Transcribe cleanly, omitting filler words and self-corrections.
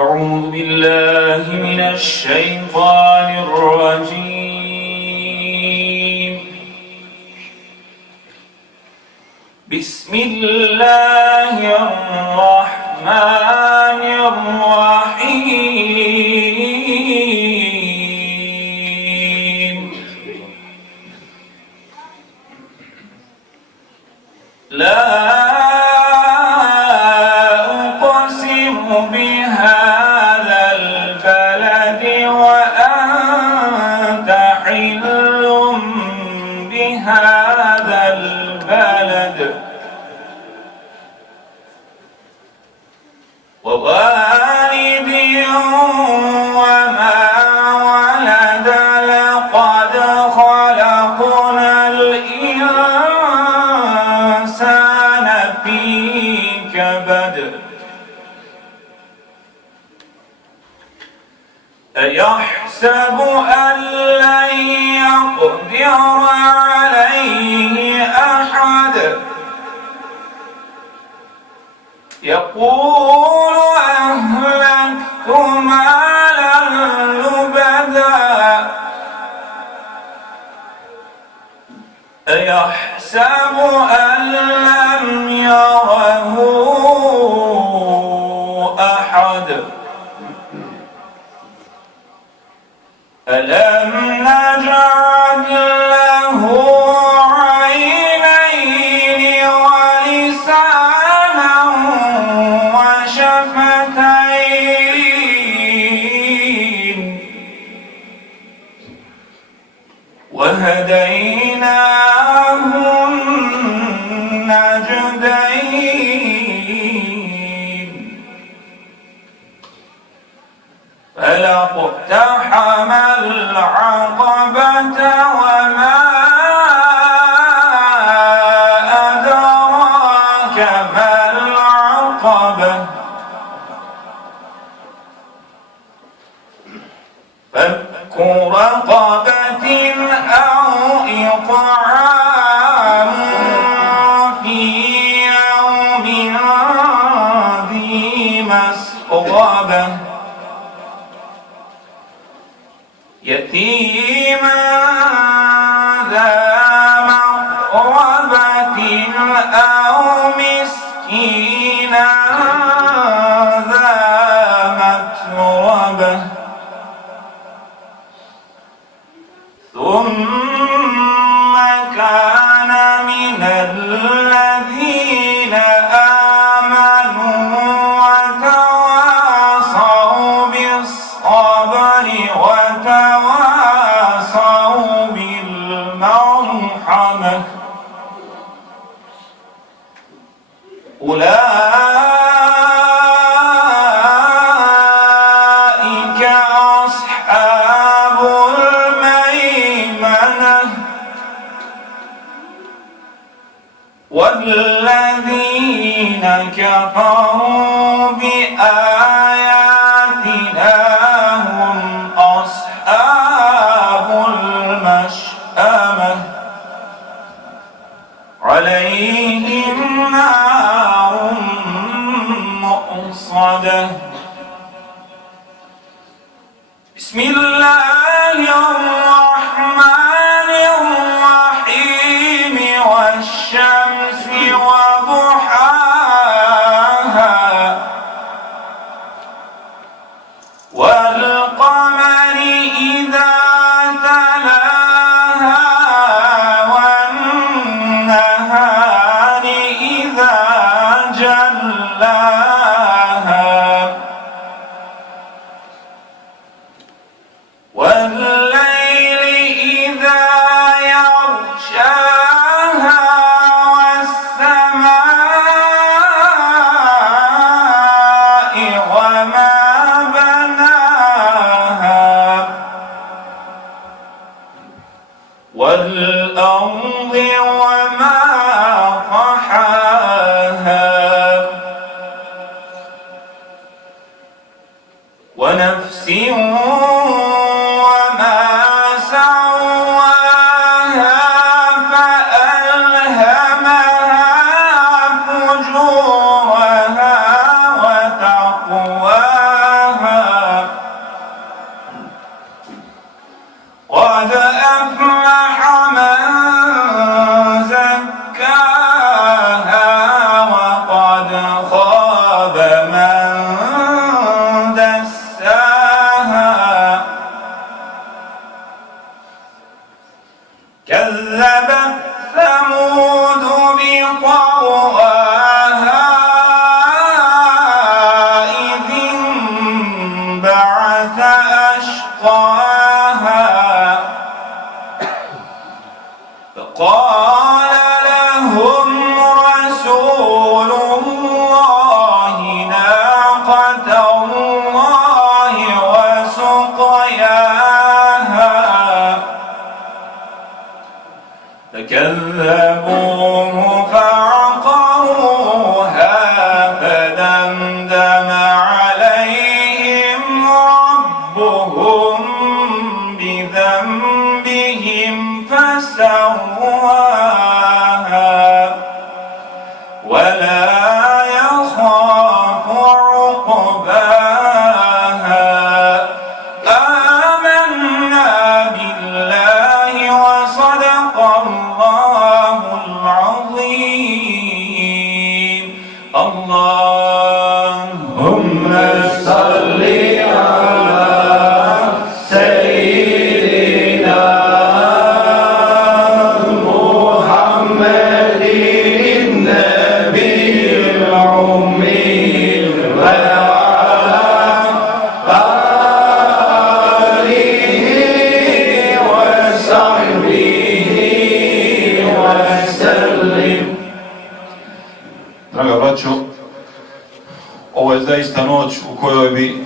أعوذ بالله من الشيطان الرجيم. بسم الله الرحمن الرحيم. لا أقسم بهذا البلد وأنت حل بهذا البلد ووالد وما ولد لقد خلقنا الإنسان في كبد أيحسب أن لن يقدر عليه أحد يقول أهلكت مالا لبدا أيحسب أن لم يره أحد ألم نجعل له عينين ولسانا وشفتين وهديناه النجدين فلاقتحم العقبة وما أدراك ما العقبة فك رقبة أو إطعام في يوم ذي مسغبة يتيما ذا مقربة أو مسكينا ذا متربة ثم كان من الذين آمنوا وتواصوا بالصبر وتواصوا بالمرحمة أولئك أصحاب الميمنة والذين كفروا بآياتنا هم أصحاب المشأمة عليهم نار مؤصدة بسم الله الرحمن الرحيم والشمس وضحاها والقمر إذا تلاها والنهار إذا جلاها والليل إذا يغشاها والسماء وما بناها والأرض وما طحاها ونفس وما سواها فألهمها فجورها وتقواها كذبت ثمود بطغواها إذ انبعث أشقاها فقال لهم رسول الله ناقة الله وسقياها فكذبوه فعقروها فدمدم عليهم ربهم بذنبهم فسواها ولا يخاف عقباها آمنا بالله وصدق الله العظيم اللهم صل على سيدنا محمد النبي الأمي وعلى آله وصحبه وسلم. Draga braćo, ovo je zaista noć u kojoj bi